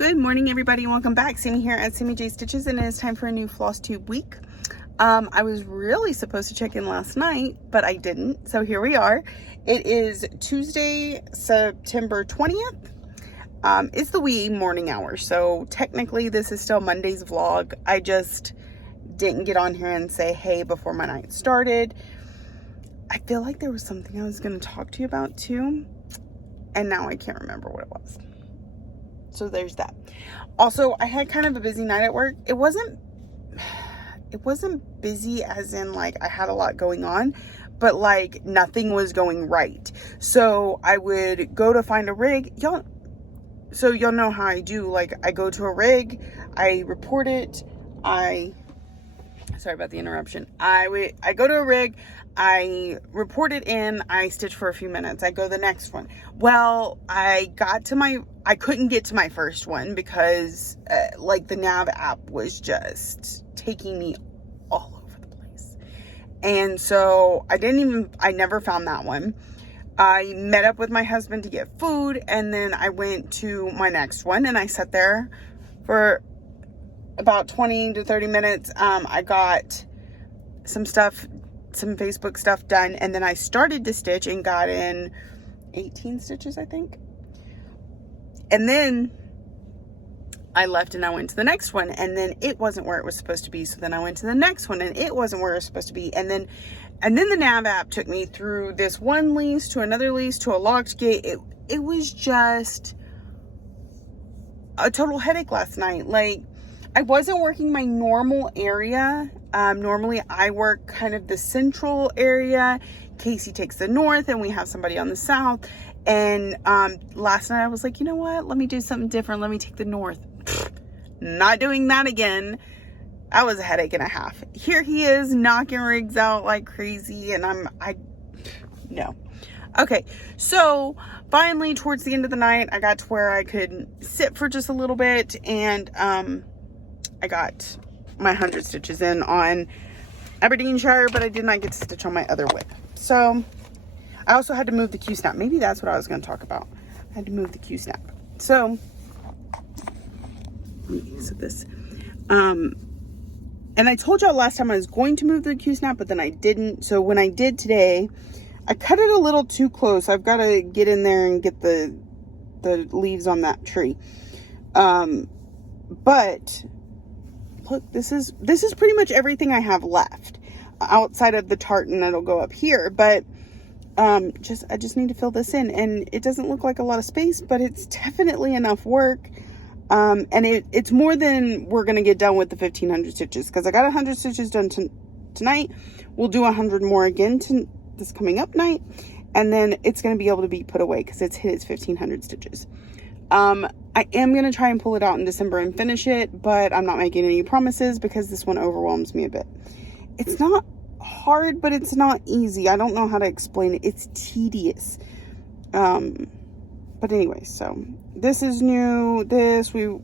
Good morning, everybody, and welcome back. Sammy here at Sammy J Stitches, and it is time for a new Flosstube week. I was really supposed to check in last night, but I didn't, so here we are. It is Tuesday, September 20th. It's the wee morning hours, so technically this is still Monday's vlog. I just didn't get on here and say hey before my night started. I feel like there was something I was going to talk to you about too, and now I can't remember what it was. So there's that. Also, I had kind of a busy night at work. It wasn't busy as in like I had a lot going on, but like nothing was going right. So I would go to find a rig. Y'all know how I do. Like, I go to a rig, I report it, sorry about the interruption. I go to a rig, I report it in, I stitch for a few minutes, I go to the next one. Well, I couldn't get to my first one because like the nav app was just taking me all over the place. And so I never found that one. I met up with my husband to get food, and then I went to my next one, and I sat there for about 20 to 30 minutes. I got some Facebook stuff done, and then I started to stitch and got in 18 stitches, I think. And then I left and I went to the next one, and then it wasn't where it was supposed to be. So then I went to the next one, and it wasn't where it was supposed to be. And then the nav app took me through this one lease to another lease to a locked gate. It was just a total headache last night. Like, I wasn't working my normal area. Normally I work kind of the central area. Casey takes the north, and we have somebody on the south. And last night I was like, you know what? Let me do something different. Let me take the north. Not doing that again. That was a headache and a half. Here he is knocking rigs out like crazy, and no. Okay, so finally towards the end of the night, I got to where I could sit for just a little bit, and I got my 100 stitches in on Aberdeenshire, but I did not get to stitch on my other whip. So I also had to move the Q-snap. Maybe that's what I was going to talk about. I had to move the Q-snap. So let me exit this. And I told y'all last time I was going to move the Q-snap, but then I didn't. So when I did today, I cut it a little too close. I've got to get in there and get the leaves on that tree. But look, this is pretty much everything I have left outside of the tartan that'll go up here. But I just need to fill this in, and it doesn't look like a lot of space, but it's definitely enough work. And it's more than we're going to get done with the 1,500 stitches, because I got 100 stitches done tonight. We'll do 100 more again this coming up night, and then it's going to be able to be put away because it's hit its 1,500 stitches. I am going to try and pull it out in December and finish it, but I'm not making any promises because this one overwhelms me a bit. It's not hard, but it's not easy. I don't know how to explain it. It's tedious. But anyway, so this is new.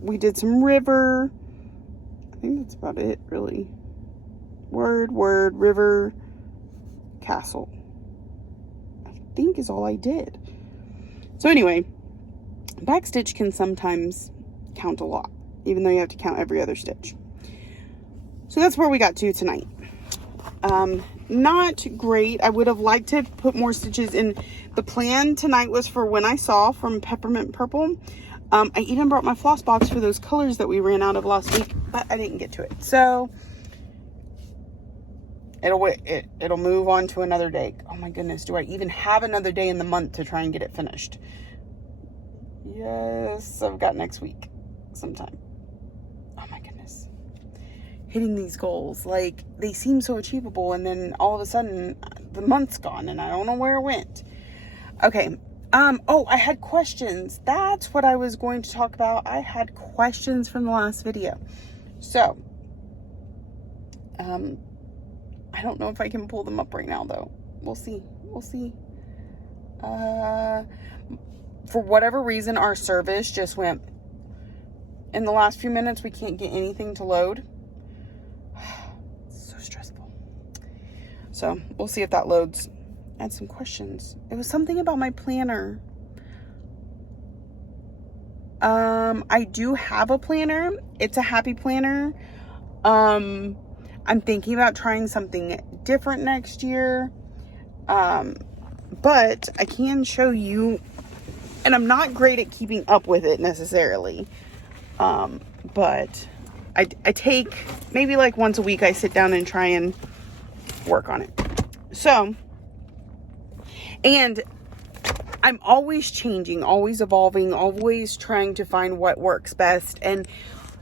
We did some river. I think that's about it, really. Word, river, castle, I think is all I did. So anyway, backstitch can sometimes count a lot, even though you have to count every other stitch. So that's where we got to tonight. Not great. I would have liked to put more stitches in. The plan tonight was for When I Saw from Peppermint Purple. I even brought my floss box for those colors that we ran out of last week, but I didn't get to it. So it'll move on to another day. Oh my goodness, do I even have another day in the month to try and get it finished? Yes, I've got next week sometime. Oh my goodness. Hitting these goals, like, they seem so achievable, and then all of a sudden the month's gone and I don't know where it went. Okay. Oh, I had questions. That's what I was going to talk about. I had questions from the last video. So, I don't know if I can pull them up right now though. We'll see. For whatever reason, our service just went, in the last few minutes, we can't get anything to load. It's so stressful. So we'll see if that loads. I had some questions. It was something about my planner. I do have a planner. It's a happy planner. I'm thinking about trying something different next year. But I can show you, and I'm not great at keeping up with it necessarily. But I take maybe like once a week, I sit down and try and work on it. So, and I'm always changing, always evolving, always trying to find what works best. And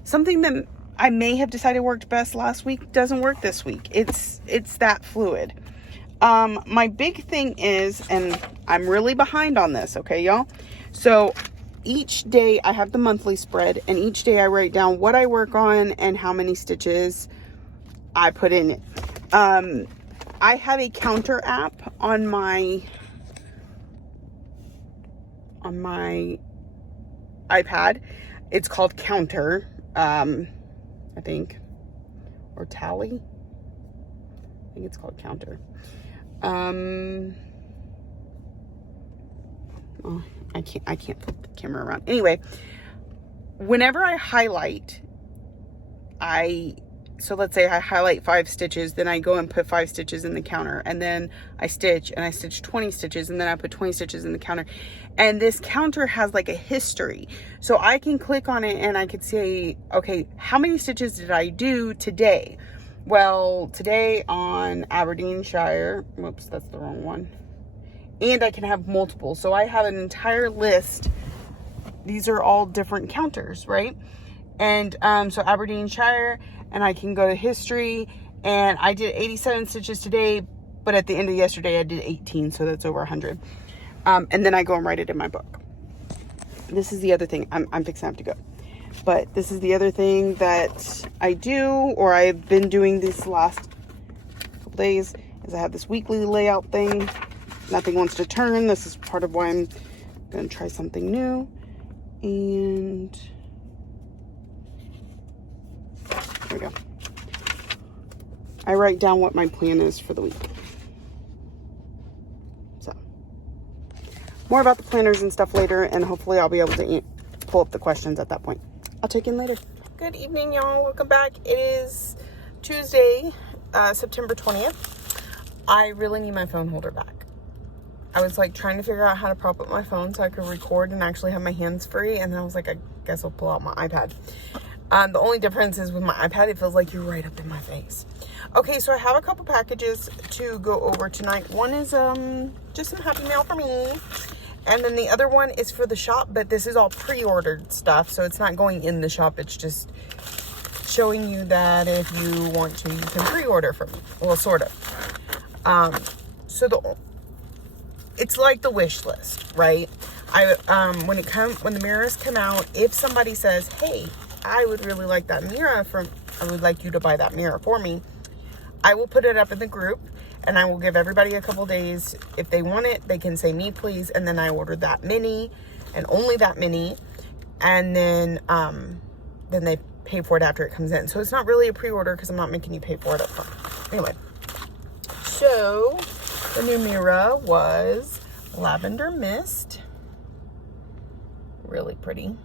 something that I may have decided worked best last week doesn't work this week. It's that fluid. My big thing is, and I'm really behind on this, okay, y'all? So each day I have the monthly spread, and each day I write down what I work on and how many stitches I put in it. I have a counter app on my iPad. It's called Counter, I think, or Tally. I think it's called Counter. Oh, I can't flip the camera around. Anyway, whenever I highlight, so let's say I highlight 5 stitches, then I go and put 5 stitches in the counter, and then I stitch 20 stitches, and then I put 20 stitches in the counter. And this counter has like a history. So I can click on it and I could say, okay, how many stitches did I do today? Well, today on Aberdeenshire, whoops, that's the wrong one. And I can have multiple. So I have an entire list. These are all different counters, right? And so Aberdeenshire, and I can go to history, and I did 87 stitches today, but at the end of yesterday I did 18, so that's over 100. And then I go and write it in my book. This is the other thing. I'm fixing to have to go. But this is the other thing that I do, or I've been doing these last couple days, is I have this weekly layout thing. Nothing wants to turn. This is part of why I'm going to try something new. And there we go. I write down what my plan is for the week. So, more about the planners and stuff later, and hopefully I'll be able to pull up the questions at that point. I'll check in later. Good evening, y'all. Welcome back. It is Tuesday, September 20th. I really need my phone holder back. I was like trying to figure out how to prop up my phone so I could record and actually have my hands free. And then I was like, I guess I'll pull out my iPad. The only difference is with my iPad, it feels like you're right up in my face. Okay, so I have a couple packages to go over tonight. One is just some happy mail for me. And then the other one is for the shop, but this is all pre-ordered stuff. So it's not going in the shop. It's just showing you that if you want to, you can pre-order from me. Well, sort of. So it's like the wish list, right? When the mirrors come out, if somebody says, hey, I would really like that mirror I would like you to buy that mirror for me, I will put it up in the group, and I will give everybody a couple days. If they want it, they can say me please, and then I order that many and only that many, and then they pay for it after it comes in. So it's not really a pre-order because I'm not making you pay for it up front. Anyway, so the new mirror was Lavender Mist. Really pretty.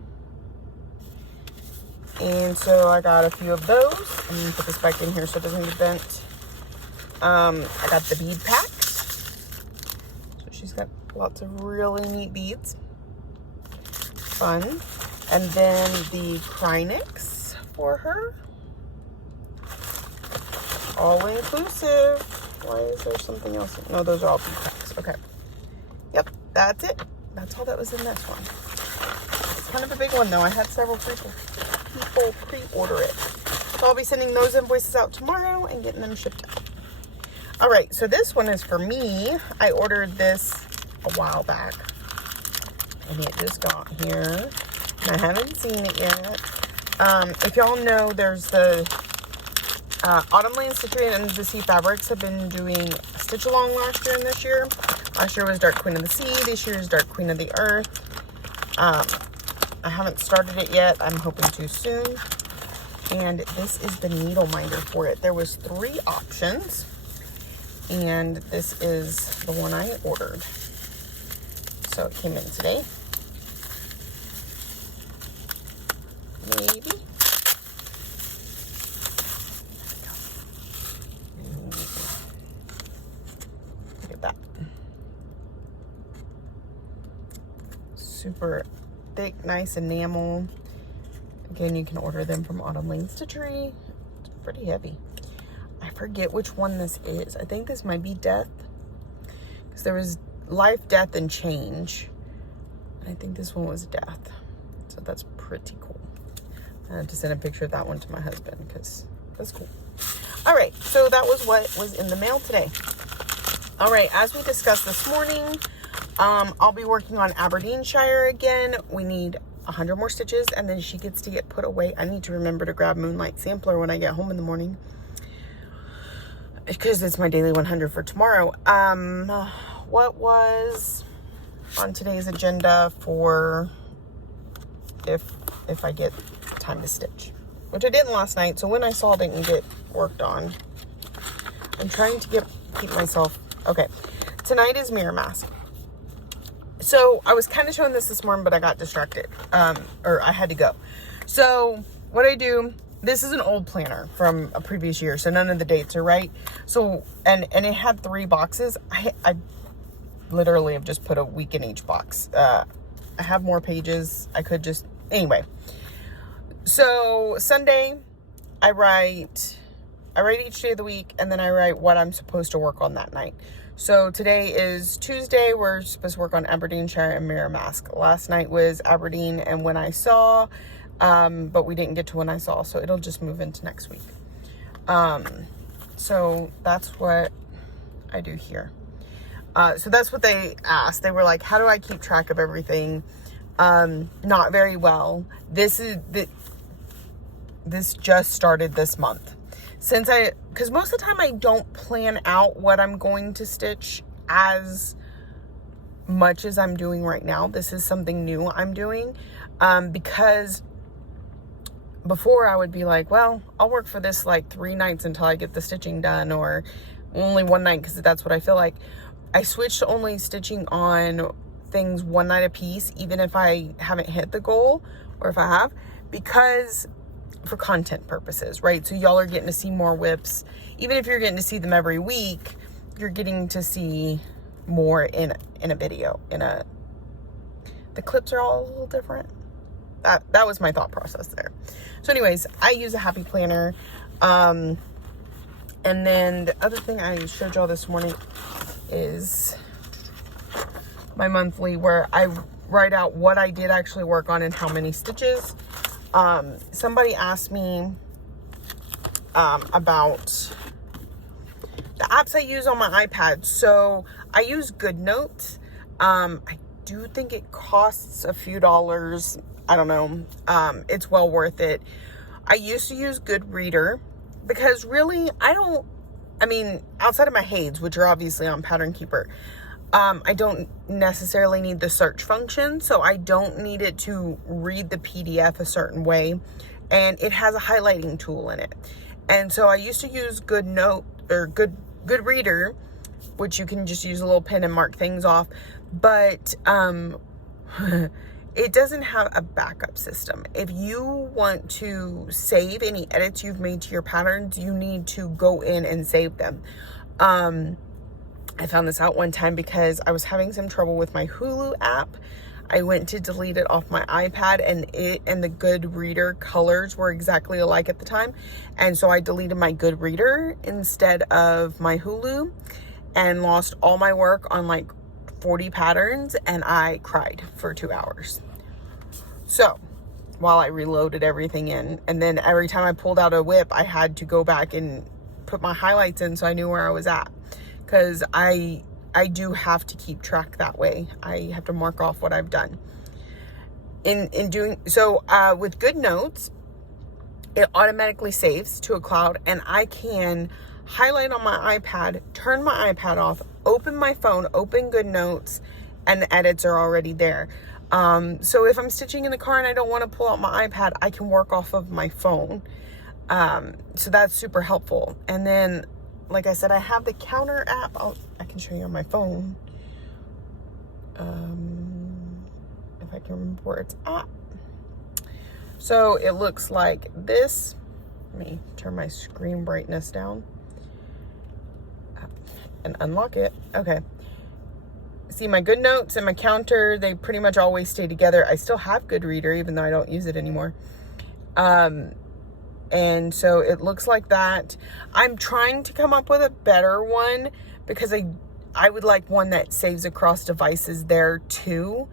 And so I got a few of those. I'm going to put this back in here so it doesn't get bent. I got the bead packs. So she's got lots of really neat beads. Fun. And then the Krynics for her. All inclusive. Why is there something else? No, those are all bead packs. Okay. Yep, that's it. That's all that was in this one. It's kind of a big one though. I had several people pre-order it. So I'll be sending those invoices out tomorrow and getting them shipped out. All right, so this one is for me. I ordered this a while back, and it just got here. And I haven't seen it yet. If y'all know, there's the Autumn Lane Stitchery and the Sea Fabrics have been doing a stitch along last year and this year. Last year was Dark Queen of the Sea. This year is Dark Queen of the Earth. I haven't started it yet. I'm hoping to soon. And this is the needle minder for it. There was 3 options. And this is the one I ordered. So it came in today. maybe. Look at that. Super thick, nice enamel. Again, you can order them from Autumn Lane Stitchery. It's pretty heavy. I forget which one this is. I think this might be Death. Because there was Life, Death, and Change. I think this one was Death. So that's pretty cool. I had to send a picture of that one to my husband because that's cool. All right, so that was what was in the mail today. All right, as we discussed this morning, I'll be working on Aberdeenshire again. We need 100 more stitches and then she gets to get put away. I need to remember to grab Moonlight Sampler when I get home in the morning because it's my daily 100 for tomorrow. What was on today's agenda for if I get time to stitch, which I didn't last night, so when I saw it didn't get worked on. I'm trying to keep myself okay. Tonight is mirror mask. So I was kind of showing this morning, but I got distracted, or I had to go. So what I do, this is an old planner from a previous year, so none of the dates are right. So, and it had 3 boxes. I literally have just put a week in each box. I have more pages. I could just, anyway. So Sunday, I write each day of the week, and then I write what I'm supposed to work on that night. So today is Tuesday. We're supposed to work on Aberdeenshire and Mirror Mask. Last night was Aberdeen and When I Saw, but we didn't get to When I Saw, so it'll just move into next week. So that's what I do here. So that's what they asked. They were like, how do I keep track of everything? Not very well. This just started this month. Because most of the time I don't plan out what I'm going to stitch as much as I'm doing right now. This is something new I'm doing, because before I would be like, well, I'll work for this like 3 nights until I get the stitching done, or only 1 night because that's what I feel like. I switched to only stitching on things 1 night a piece, even if I haven't hit the goal, or if I have, because for content purposes, right? So y'all are getting to see more whips. Even if you're getting to see them every week, you're getting to see more in a video. The clips are all a little different. That was my thought process there. So anyways, I use a Happy Planner. And then the other thing I showed y'all this morning is my monthly, where I write out what I did actually work on and how many stitches. Somebody asked me about the apps I use on my iPad. So I use GoodNotes. I do think it costs a few dollars. I don't know. It's well worth it. I used to use Goodreader because really outside of my Hades, which are obviously on Pattern Keeper, I don't necessarily need the search function, so I don't need it to read the PDF a certain way, and it has a highlighting tool in it. And so I used to use Goodreader, which you can just use a little pen and mark things off, but it doesn't have a backup system. If you want to save any edits you've made to your patterns, you need to go in and save them. I found this out one time because I was having some trouble with my Hulu app. I went to delete it off my iPad, and it and the Goodreader colors were exactly alike at the time. And so I deleted my Goodreader instead of my Hulu and lost all my work on like 40 patterns, and I cried for 2 hours. So while I reloaded everything in, and then every time I pulled out a whip, I had to go back and put my highlights in so I knew where I was at. Because I do have to keep track that way. I have to mark off what I've done. In doing so, with GoodNotes, it automatically saves to a cloud, and I can highlight on my iPad, turn my iPad off, open my phone, open GoodNotes, and the edits are already there. So if I'm stitching in the car and I don't want to pull out my iPad, I can work off of my phone. So that's super helpful. And then, like I said, I have the counter app. I can show you on my phone. If I can remember where it's at. So it looks like this. Let me turn my screen brightness down and unlock it. Okay. See, my GoodNotes and my counter, they pretty much always stay together. I still have Goodreader, even though I don't use it anymore. And so it looks like that. I'm trying to come up with a better one because I would like one that saves across devices there too.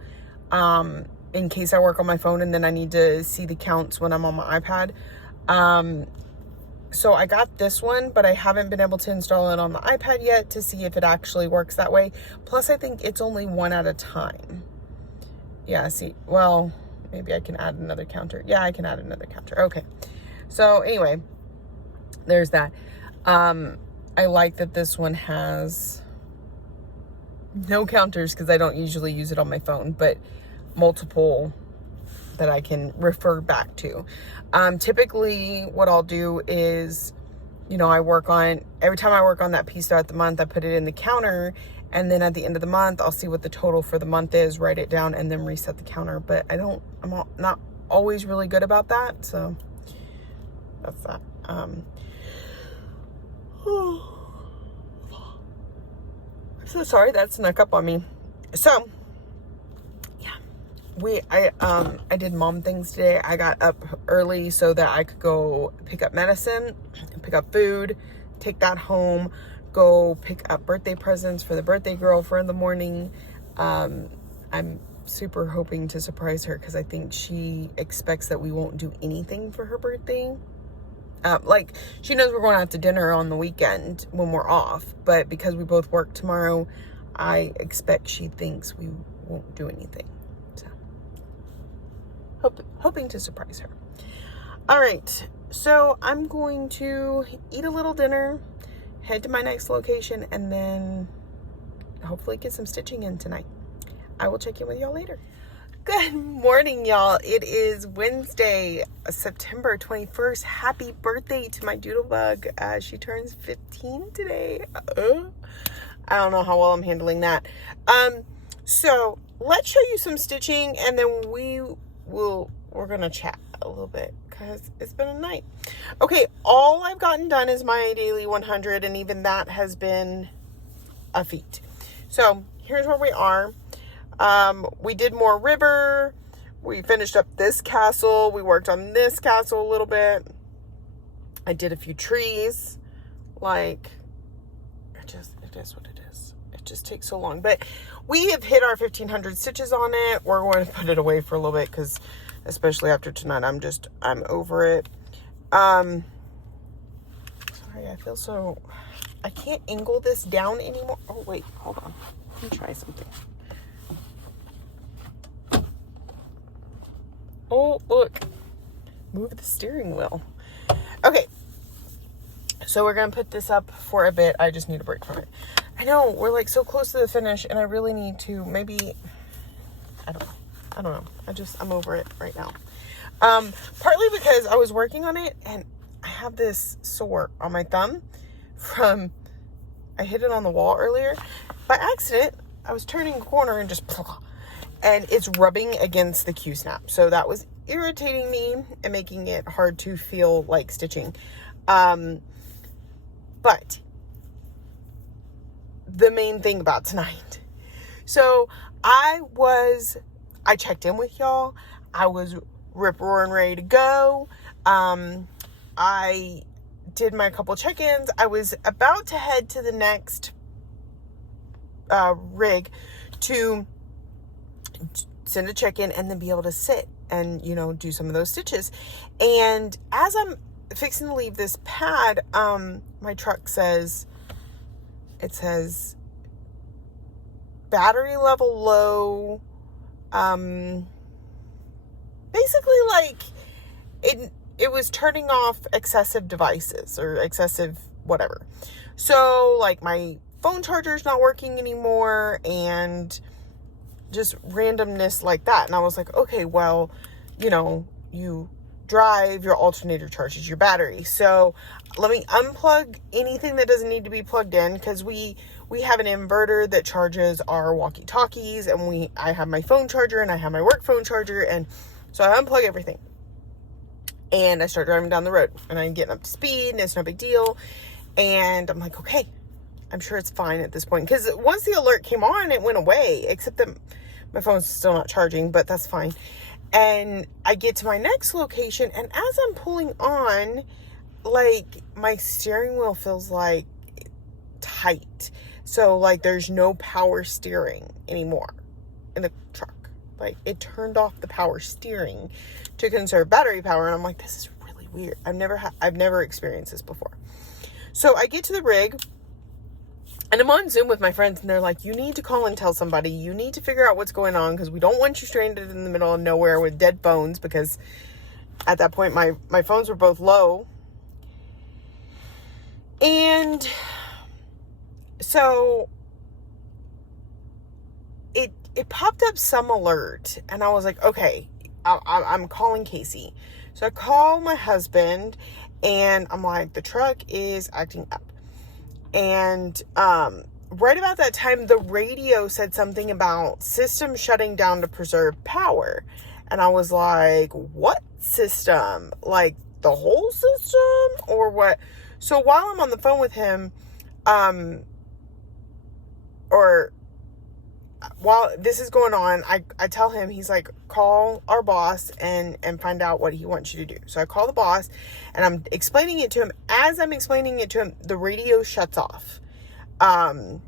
In case I work on my phone and then I need to see the counts when I'm on my iPad. So I got this one, but I haven't been able to install it on the iPad yet to see if it actually works that way. Plus, I think it's only one at a time. Yeah, see, well, maybe I can add another counter. Yeah, I can add another counter. Okay. So anyway, there's that. I like that this one has no counters because I don't usually use it on my phone, but multiple that I can refer back to. Typically what I'll do is, every time I work on that piece throughout the month, I put it in the counter, and then at the end of the month, I'll see what the total for the month is, write it down, and then reset the counter. But I'm not always really good about that. So that's that. I'm so sorry that snuck up on me. So I did mom things today. I got up early so that I could go pick up medicine, pick up food, take that home, go pick up birthday presents for the birthday girl for in the morning. I'm super hoping to surprise her because I think she expects that we won't do anything for her birthday. She knows we're going out to dinner on the weekend when we're off, but because we both work tomorrow, I expect she thinks we won't do anything. Hoping to surprise her. All right, so I'm going to eat a little dinner, head to my next location, and then hopefully get some stitching in tonight. I will check in with y'all later. Good morning, y'all. It is Wednesday, September 21st. Happy birthday to my doodlebug. She turns 15 today. I don't know how well I'm handling that. So let's show you some stitching, and then we're gonna chat a little bit because it's been a night. Okay, all I've gotten done is my daily 100, and even that has been a feat. So here's where we are. We did more river. We finished up this castle. We worked on this castle a little bit. I did a few trees. It is what it is. It just takes so long, but we have hit our 1,500 stitches on it. We're going to put it away for a little bit because, especially after tonight, I'm over it. Sorry, I can't angle this down anymore. Oh, wait, hold on. Let me try something. Oh, look. Move the steering wheel. Okay. So we're going to put this up for a bit. I just need a break from it. I know we're so close to the finish, and I really need to I don't know. I'm over it right now. Partly because I was working on it and I have this sore on my thumb I hit it on the wall earlier. By accident, I was turning a corner and and it's rubbing against the Q-snap. So that was irritating me and making it hard to feel like stitching. But the main thing about tonight. So I checked in with y'all. I was rip roaring ready to go. I did my couple check-ins. I was about to head to the next rig to send a check-in and then be able to sit and do some of those stitches. And as I'm fixing to leave this pad, my truck says battery level low. Basically it was turning off excessive devices or excessive whatever. So my phone charger is not working anymore and just randomness like that. And I was like, okay, well, you drive, your alternator charges your battery. So let me unplug anything that doesn't need to be plugged in, because we have an inverter that charges our walkie-talkies, and I have my phone charger and I have my work phone charger, and so I unplug everything. And I start driving down the road, and I'm getting up to speed, and it's no big deal. And I'm like, okay, I'm sure it's fine at this point. Because once the alert came on, it went away, except that my phone's still not charging, but that's fine. And I get to my next location, and as I'm pulling on, like, my steering wheel feels like tight. So, like, there's no power steering anymore in the truck. Like, it turned off the power steering to conserve battery power. And I'm like, this is really weird. I've never experienced this before. So I get to the rig, and I'm on Zoom with my friends, and they're like, you need to call and tell somebody. You need to figure out what's going on, because we don't want you stranded in the middle of nowhere with dead phones, because at that point my phones were both low. And so it popped up some alert, and I was like, okay, I'm calling Casey. So I call my husband, and I'm like, the truck is acting up. And right about that time, the radio said something about system shutting down to preserve power. And I was like, what system? Like, the whole system or what? So while I'm on the phone with him, or while this is going on, I tell him, he's like, call our boss and find out what he wants you to do. So I call the boss, and I'm explaining it to him. As I'm explaining it to him, the radio shuts off. And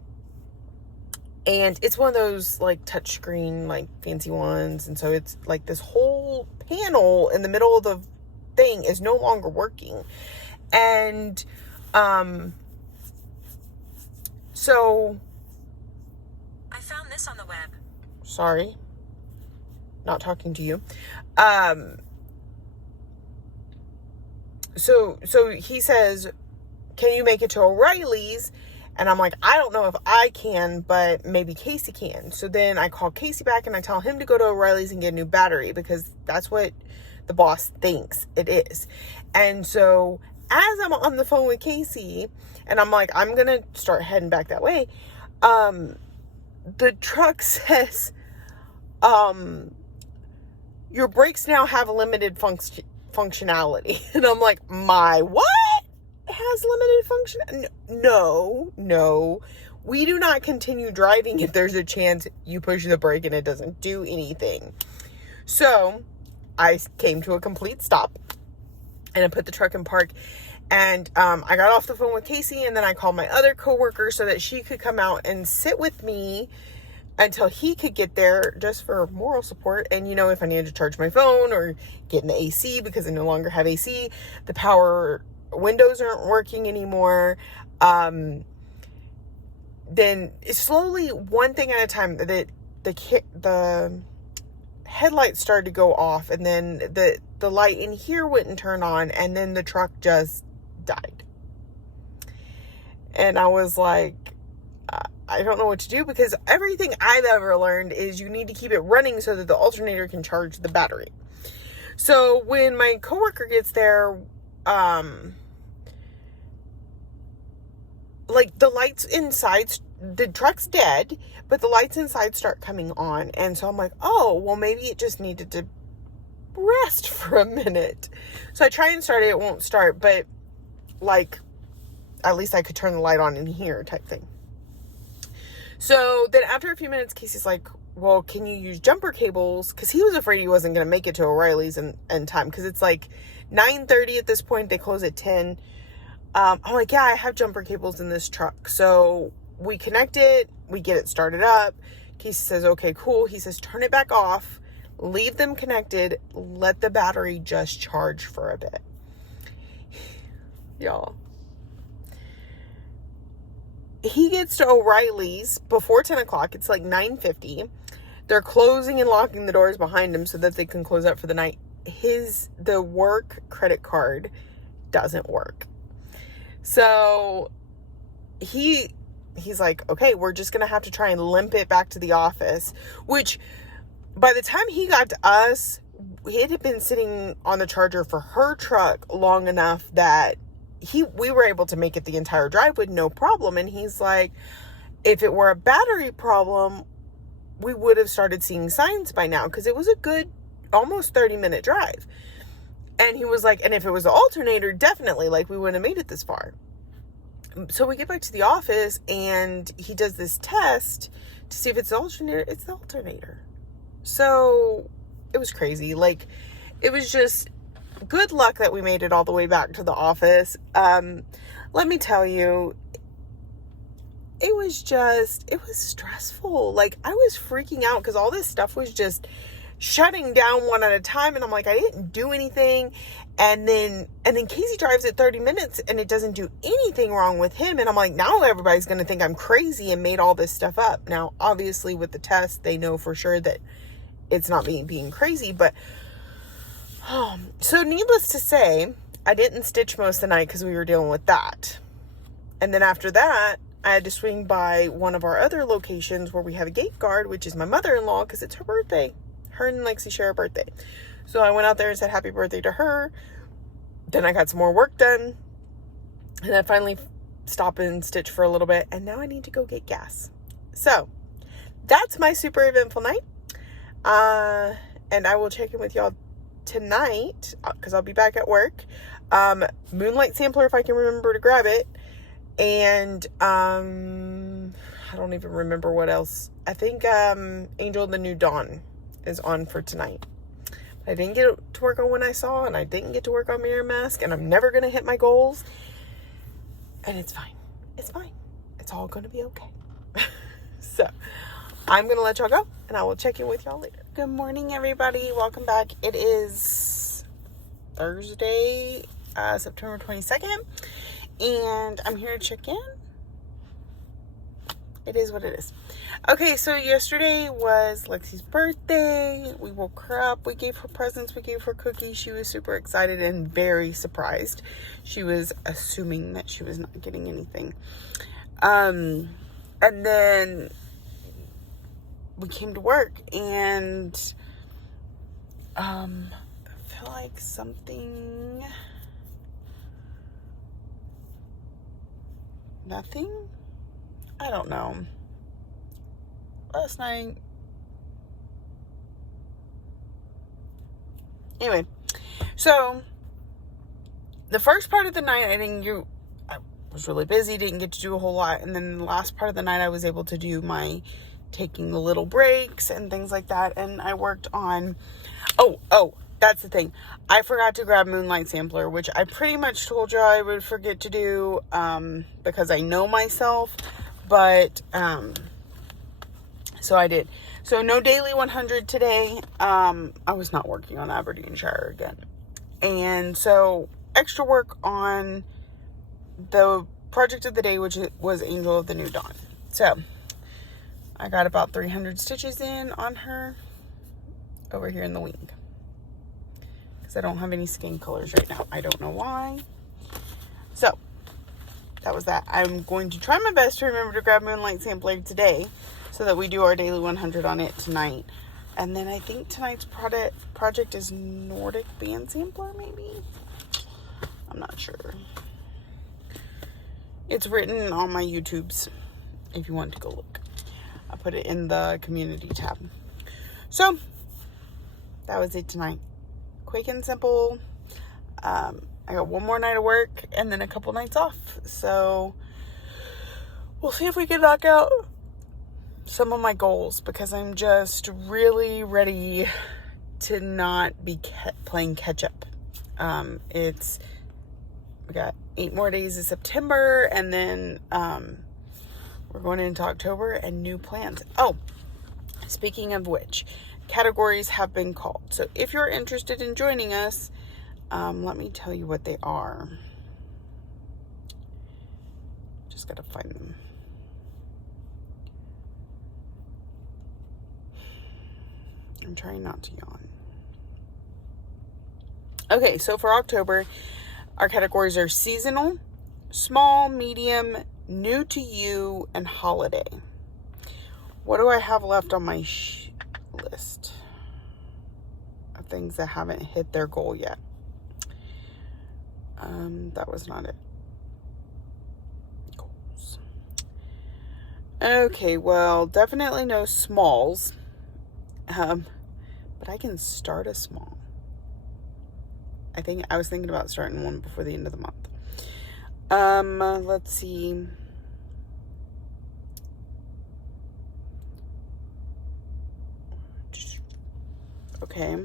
it's one of those, like, touchscreen, like, fancy ones. And so it's like this whole panel in the middle of the thing is no longer working. And so I found this on the web. Sorry, not talking to you. So he says, can you make it to O'Reilly's? And I'm like, I don't know if I can, but maybe Casey can. So then I call Casey back, and I tell him to go to O'Reilly's and get a new battery, because that's what the boss thinks it is. And so as I'm on the phone with Casey, and I'm like, I'm going to start heading back that way, the truck says, your brakes now have a limited functionality. And I'm like, my what has limited function? No. We do not continue driving if there's a chance you push the brake and it doesn't do anything. So I came to a complete stop, and I put the truck in park. And I got off the phone with Casey, and then I called my other coworker so that she could come out and sit with me until he could get there, just for moral support. And, you know, if I needed to charge my phone or get in the AC, because I no longer have AC, the power windows aren't working anymore. Then slowly, one thing at a time, that the headlights started to go off, and then the light in here wouldn't turn on, and then the truck just died. And I was like, I don't know what to do, because everything I've ever learned is you need to keep it running so that the alternator can charge the battery. So when my coworker gets there, like, the lights inside, the truck's dead, but the lights inside start coming on. And so I'm like, oh, well, maybe it just needed to rest for a minute. So I try and start it, it won't start, but, like, at least I could turn the light on in here type thing. So then after a few minutes, Casey's like, well, can you use jumper cables? Because he was afraid he wasn't going to make it to O'Reilly's in time, because it's like 9:30 at this point. They close at 10. I'm like, yeah, I have jumper cables in this truck. So we connect it, we get it started up. Casey says, okay, cool. He says, turn it back off, leave them connected, let the battery just charge for a bit. Y'all. He gets to O'Reilly's before 10 o'clock. It's like 9:50. They're closing and locking the doors behind him so that they can close up for the night. The work credit card doesn't work. So he's like, okay, we're just going to have to try and limp it back to the office, which by the time he got to us, it had been sitting on the charger for her truck long enough that we were able to make it the entire drive with no problem. And he's like, if it were a battery problem, we would have started seeing signs by now, because it was a good almost 30-minute drive. And he was like, and if it was the alternator, definitely, like, we wouldn't have made it this far. So we get back to the office, and he does this test to see if it's the alternator. It's the alternator. So it was crazy. Like, it was just good luck that we made it all the way back to the office. Let me tell you, it was stressful. Like, I was freaking out because all this stuff was just shutting down one at a time, and I'm like, I didn't do anything. And then Casey drives at 30 minutes and it doesn't do anything wrong with him, and I'm like, now everybody's going to think I'm crazy and made all this stuff up. Now, obviously with the test, they know for sure that it's not me being crazy, but so needless to say, I didn't stitch most of the night because we were dealing with that. And then after that, I had to swing by one of our other locations where we have a gate guard, which is my mother-in-law, because it's her birthday. Her and Lexi share a birthday. So I went out there and said happy birthday to her. Then I got some more work done. And I finally stopped and stitched for a little bit. And now I need to go get gas. So that's my super eventful night. And I will check in with y'all tonight because I'll be back at work. Moonlight sampler, if I can remember to grab it. And I don't even remember what else. I think Angel of the New Dawn is on for tonight. I didn't get to work on When I Saw, and I didn't get to work on Mirror Mask, and I'm never going to hit my goals. And it's fine. It's fine. It's all going to be okay. So, I'm going to let y'all go, and I will check in with y'all later. Good morning, everybody. Welcome back. It is Thursday, September 22nd, and I'm here to check in. It is what it is. Okay, so yesterday was Lexi's birthday. We woke her up. We gave her presents. We gave her cookies. She was super excited and very surprised. She was assuming that she was not getting anything. And then we came to work, and I feel like something... Nothing? I don't know. Last night. Anyway, so the first part of the night I was really busy, didn't get to do a whole lot. And then the last part of the night I was able to do my taking the little breaks and things like that. And I worked on, oh, that's the thing. I forgot to grab Moonlight Sampler, which I pretty much told you I would forget to do, because I know myself, but, so I did. So no daily 100 today. I was not working on Aberdeenshire again. And so extra work on the project of the day, which was Angel of the New Dawn. So I got about 300 stitches in on her over here in the wing. Because I don't have any skin colors right now. I don't know why. So that was that. I'm going to try my best to remember to grab Moonlight Sampler today, so that we do our daily 100 on it tonight. And then I think tonight's project is Nordic Band Sampler, maybe? I'm not sure. It's written on my YouTubes, if you want to go look. I put it in the community tab. So, that was it tonight. Quick and simple. I got one more night of work and then a couple nights off. So, we'll see if we can knock out some of my goals, because I'm just really ready to not be playing catch up. We got 8 more days of September, and then we're going into October and new plans. Oh, speaking of which, categories have been called. So if you're interested in joining us, let me tell you what they are. Just gotta find them. I'm trying not to yawn. Okay, so for October, our categories are seasonal, small, medium, new to you, and holiday. What do I have left on my list of things that haven't hit their goal yet? That was not it. Goals. Okay, well, definitely no smalls. But I can start a small. I was thinking about starting one before the end of the month. Let's see. Okay.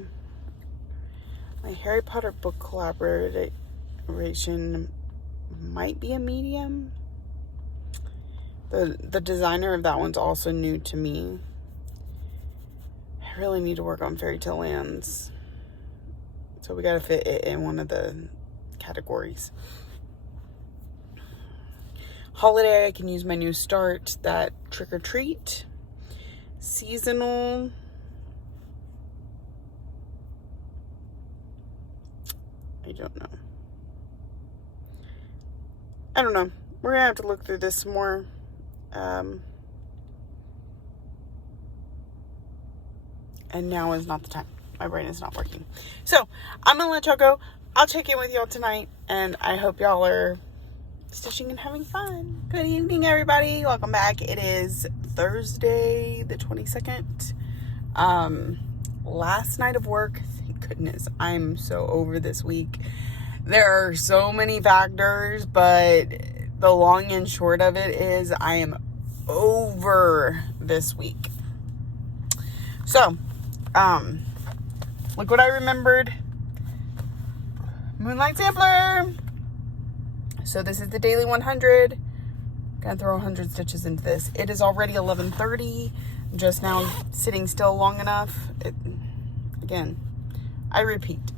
My Harry Potter book collaboration might be a medium. The designer of that one's also new to me. I really need to work on Fairy Tale Lands. So we gotta fit it in one of the categories. Holiday, I can use my new start, that Trick or Treat. Seasonal. I don't know. I don't know. We're gonna have to look through this some more. And now is not the time. My brain is not working. So I'm gonna let y'all go. I'll check in with y'all tonight, and I hope y'all are stitching and having fun. Good evening, everybody. Welcome back. It is Thursday the 22nd. Last night of work. Thank goodness. I'm so over this week. There are so many factors, but the long and short of it is I am over this week. So, look what I remembered. Moonlight Sampler. So this is the daily 100. Gonna throw 100 stitches into this. It is already 11:30. Just now sitting still long enough. Again, I repeat,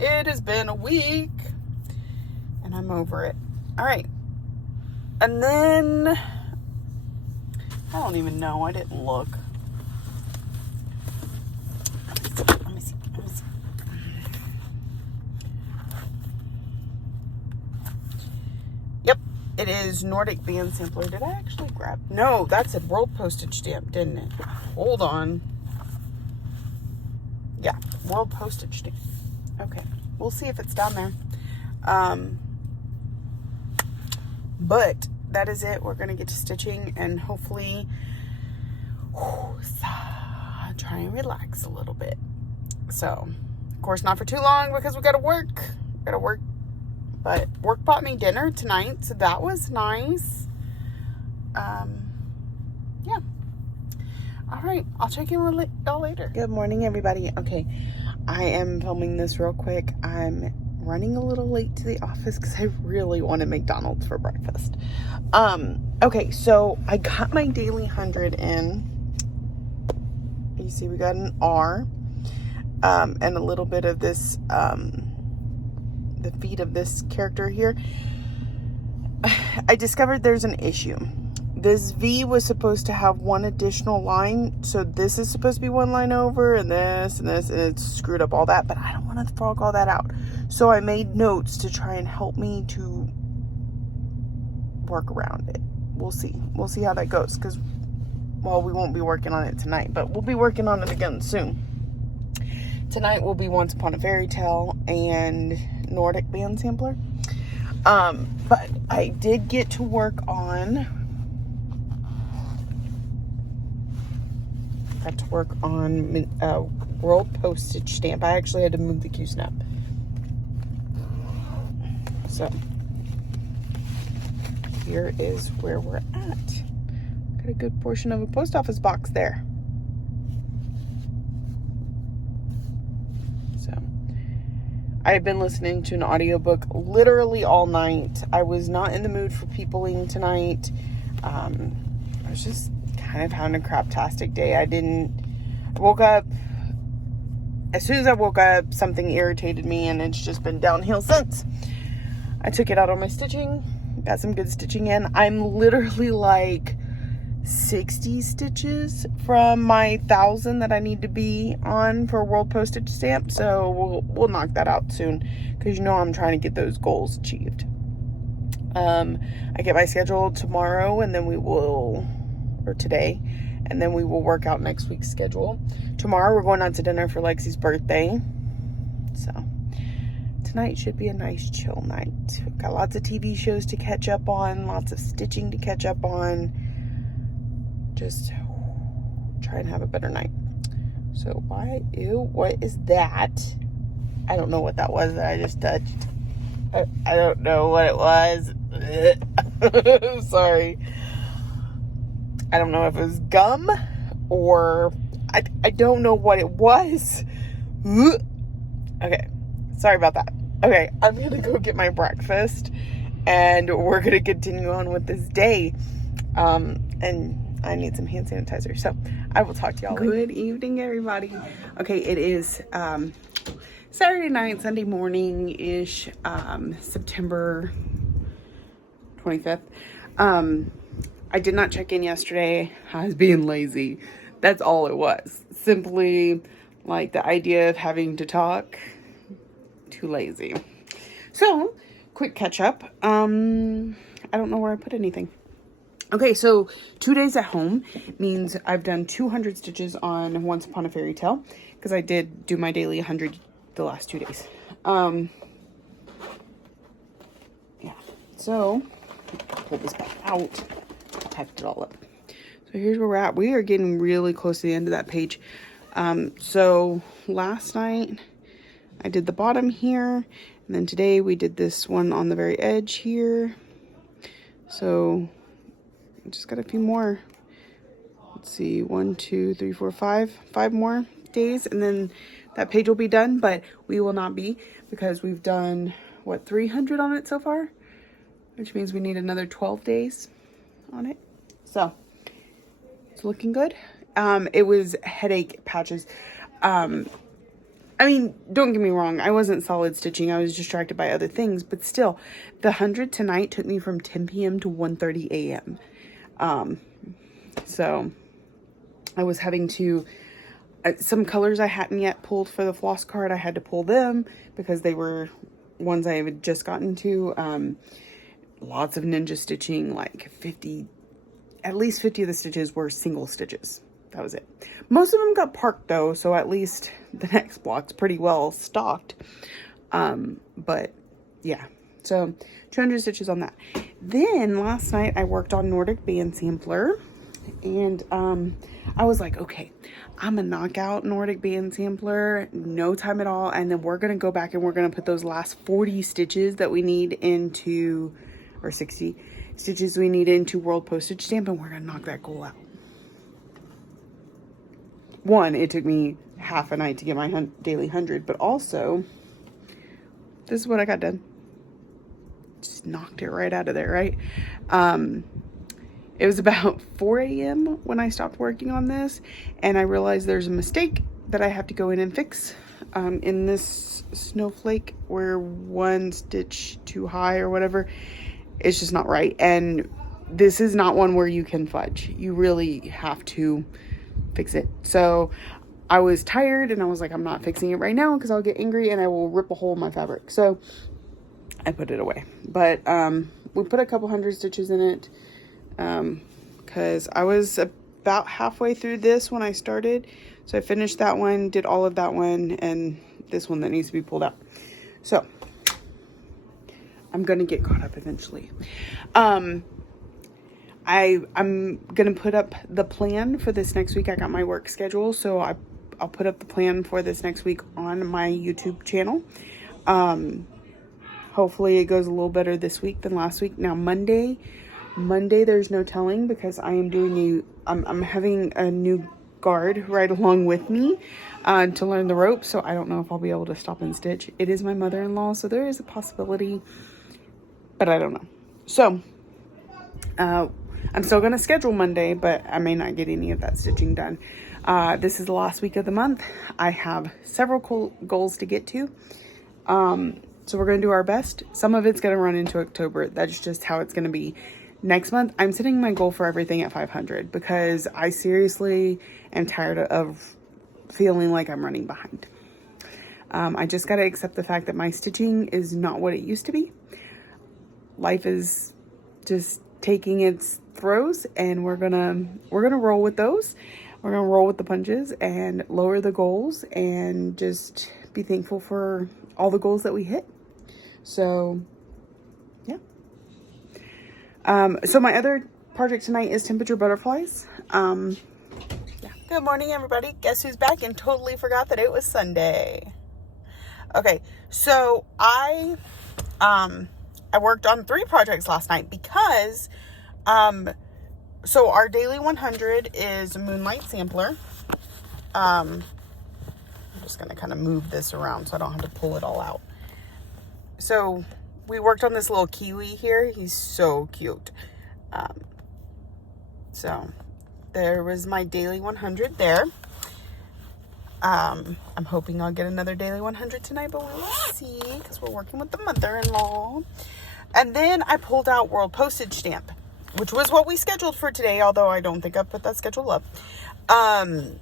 it has been a week and I'm over it. All right. And then, I don't even know. I didn't look. Let me see. Yep, it is Nordic Band Sampler. Did I actually grab? No, that's a world postage stamp, didn't it? Hold on. Yeah, world postage stamp. Okay, we'll see if it's down there. But that is it. We're gonna get to stitching and hopefully try and relax a little bit. So, of course, not for too long because we gotta work. But work bought me dinner tonight, so that was nice. Yeah. All right, I'll check in with y'all later. Good morning, everybody. Okay, I am filming this real quick. I'm running a little late to the office because I really wanted McDonald's for breakfast. Okay, so I got my daily 100 in. You see we got an R, and a little bit of this, the feet of this character here. I discovered there's an issue. This V was supposed to have one additional line, so this is supposed to be one line over, and this, and it's screwed up all that, but I don't want to frog all that out. So I made notes to try and help me to work around it. We'll see how that goes, because, well, we won't be working on it tonight, but we'll be working on it again soon. Tonight will be Once Upon a Fairy Tale and Nordic Band Sampler. But I did get to work on world postage stamp. I actually had to move the Q-snap. So here is where we're at. Got a good portion of a post office box there. So I've been listening to an audiobook literally all night. I was not in the mood for peopling tonight. I was just kind of having a craptastic day. I woke up, as soon as I woke up, something irritated me, and it's just been downhill since. I took it out on my stitching, got some good stitching in. I'm literally like 60 stitches from my 1,000 that I need to be on for a world postage stamp, so we'll knock that out soon, because you know I'm trying to get those goals achieved. I get my schedule tomorrow, and then today, and then we will work out next week's schedule. Tomorrow we're going out to dinner for Lexi's birthday, so tonight should be a nice chill night. We've got lots of TV shows to catch up on, lots of stitching to catch up on. Just try and have a better night. So what is that? I don't know what that was that I just touched. I don't know what it was. Sorry. I don't know if it was gum or I don't know what it was. Okay. Sorry about that. Okay. I'm going to go get my breakfast and we're going to continue on with this day. And I need some hand sanitizer. So I will talk to y'all later. Good evening, everybody. Okay. It is, Saturday night, Sunday morning-ish, September 25th. I did not check in yesterday. I was being lazy. That's all it was. Simply like the idea of having to talk. Too lazy. So, quick catch up. I don't know where I put anything. Okay, so 2 days at home means I've done 200 stitches on Once Upon a Fairy Tale because I did do my daily 100 the last 2 days. Yeah, so pull this back out. Packed it all up. So here's where we're at. We are getting really close to the end of that page. So last night I did the bottom here, and then today we did this one on the very edge here. So just got a few more. Let's see, 1, 2, 3, 4, 5 more days, and then that page will be done, but we will not be because we've done, what, 300 on it so far? Which means we need another 12 days on it. So, it's looking good. It was headache patches. I mean, don't get me wrong. I wasn't solid stitching. I was distracted by other things, but still, the 100 tonight took me from 10 p.m. to 1:30 a.m. So, I was having to... some colors I hadn't yet pulled for the floss card, I had to pull them because they were ones I had just gotten to. Lots of ninja stitching, like 50, at least 50 of the stitches were single stitches. That was it. Most of them got parked though, so at least the next block's pretty well stocked. But yeah, so 200 stitches on that. Then last night I worked on Nordic Band Sampler. And I was like, okay, I'm gonna knock out Nordic Band Sampler, no time at all, and then we're gonna go back and we're gonna put those last 40 stitches that we need into, or 60 stitches we need into World Postage Stamp, and we're gonna knock that goal out. One, it took me half a night to get my daily 100, but also, this is what I got done. Just knocked it right out of there, right? It was about 4 a.m. when I stopped working on this, and I realized there's a mistake that I have to go in and fix in this snowflake where one stitch too high or whatever. It's just not right, and this is not one where you can fudge. You really have to fix it. So I was tired, and I was like, I'm not fixing it right now because I'll get angry and I will rip a hole in my fabric. So I put it away, but we put a couple hundred stitches in it. Because I was about halfway through this when I started. So I finished that one, did all of that one, and this one that needs to be pulled out. So I'm going to get caught up eventually. I'm going to put up the plan for this next week. I got my work schedule, so I'll put up the plan for this next week on my YouTube channel. Hopefully it goes a little better this week than last week. Now Monday there's no telling because I am doing I'm having a new guard right along with me to learn the ropes, so I don't know if I'll be able to stop and stitch. It is my mother-in-law, so there is a possibility, but I don't know. So I'm still going to schedule Monday, but I may not get any of that stitching done. This is the last week of the month. I have several goals to get to. So we're going to do our best. Some of it's going to run into October. That's just how it's going to be. Next month, I'm setting my goal for everything at 500 because I seriously am tired of feeling like I'm running behind. I just got to accept the fact that my stitching is not what it used to be. Life is just taking its throws, and we're gonna roll with those. We're gonna roll with the punches and lower the goals and just be thankful for all the goals that we hit. So yeah. So my other project tonight is temperature butterflies. Yeah. Good morning, everybody. Guess who's back and totally forgot that it was Sunday. Okay, so I worked on 3 projects last night because, so our daily 100 is Moonlight Sampler. I'm just going to kind of move this around so I don't have to pull it all out. So we worked on this little kiwi here. He's so cute. So there was my daily 100 there. I'm hoping I'll get another daily 100 tonight, but we'll see because we're working with the mother-in-law. And then I pulled out World Postage Stamp, which was what we scheduled for today, although I don't think I put that schedule up. And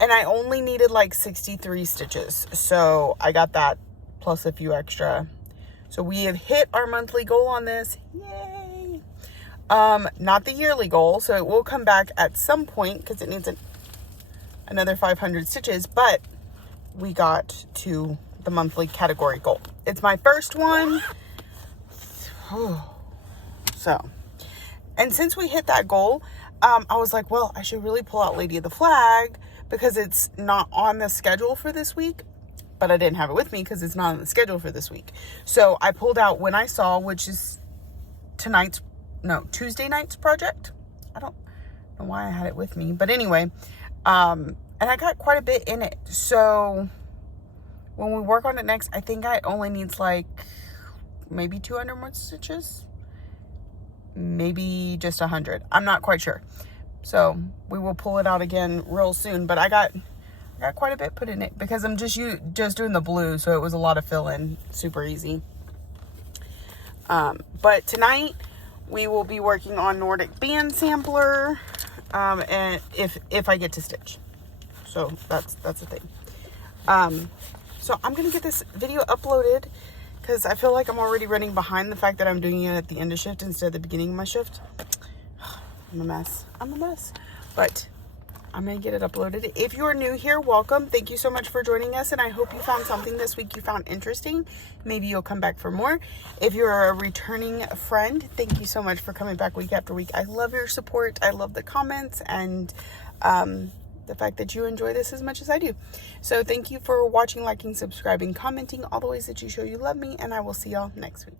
I only needed like 63 stitches. So I got that plus a few extra. So we have hit our monthly goal on this. Yay. Not the yearly goal. So it will come back at some point because it needs another 500 stitches, but we got to the monthly category goal. It's my first one. So, and since we hit that goal, I was like, well, I should really pull out Lady of the Flag because it's not on the schedule for this week, but I didn't have it with me because it's not on the schedule for this week. So I pulled out When I Saw, which is Tuesday night's project. I don't know why I had it with me, but anyway, and I got quite a bit in it. So when we work on it next, I think I only needs like maybe 200 more stitches, maybe just 100. I'm not quite sure. So we will pull it out again real soon, but I got quite a bit put in it because I'm just doing the blue. So it was a lot of fill in, super easy. But tonight we will be working on Nordic Band Sampler. And if I get to stitch. So that's the thing. So I'm going to get this video uploaded because I feel like I'm already running behind the fact that I'm doing it at the end of shift instead of the beginning of my shift. I'm a mess. But I'm going to get it uploaded. If you are new here, welcome. Thank you so much for joining us. And I hope you found something this week you found interesting. Maybe you'll come back for more. If you're a returning friend, thank you so much for coming back week after week. I love your support. I love the comments and the fact that you enjoy this as much as I do. So thank you for watching, liking, subscribing, commenting, all the ways that you show you love me. And I will see y'all next week.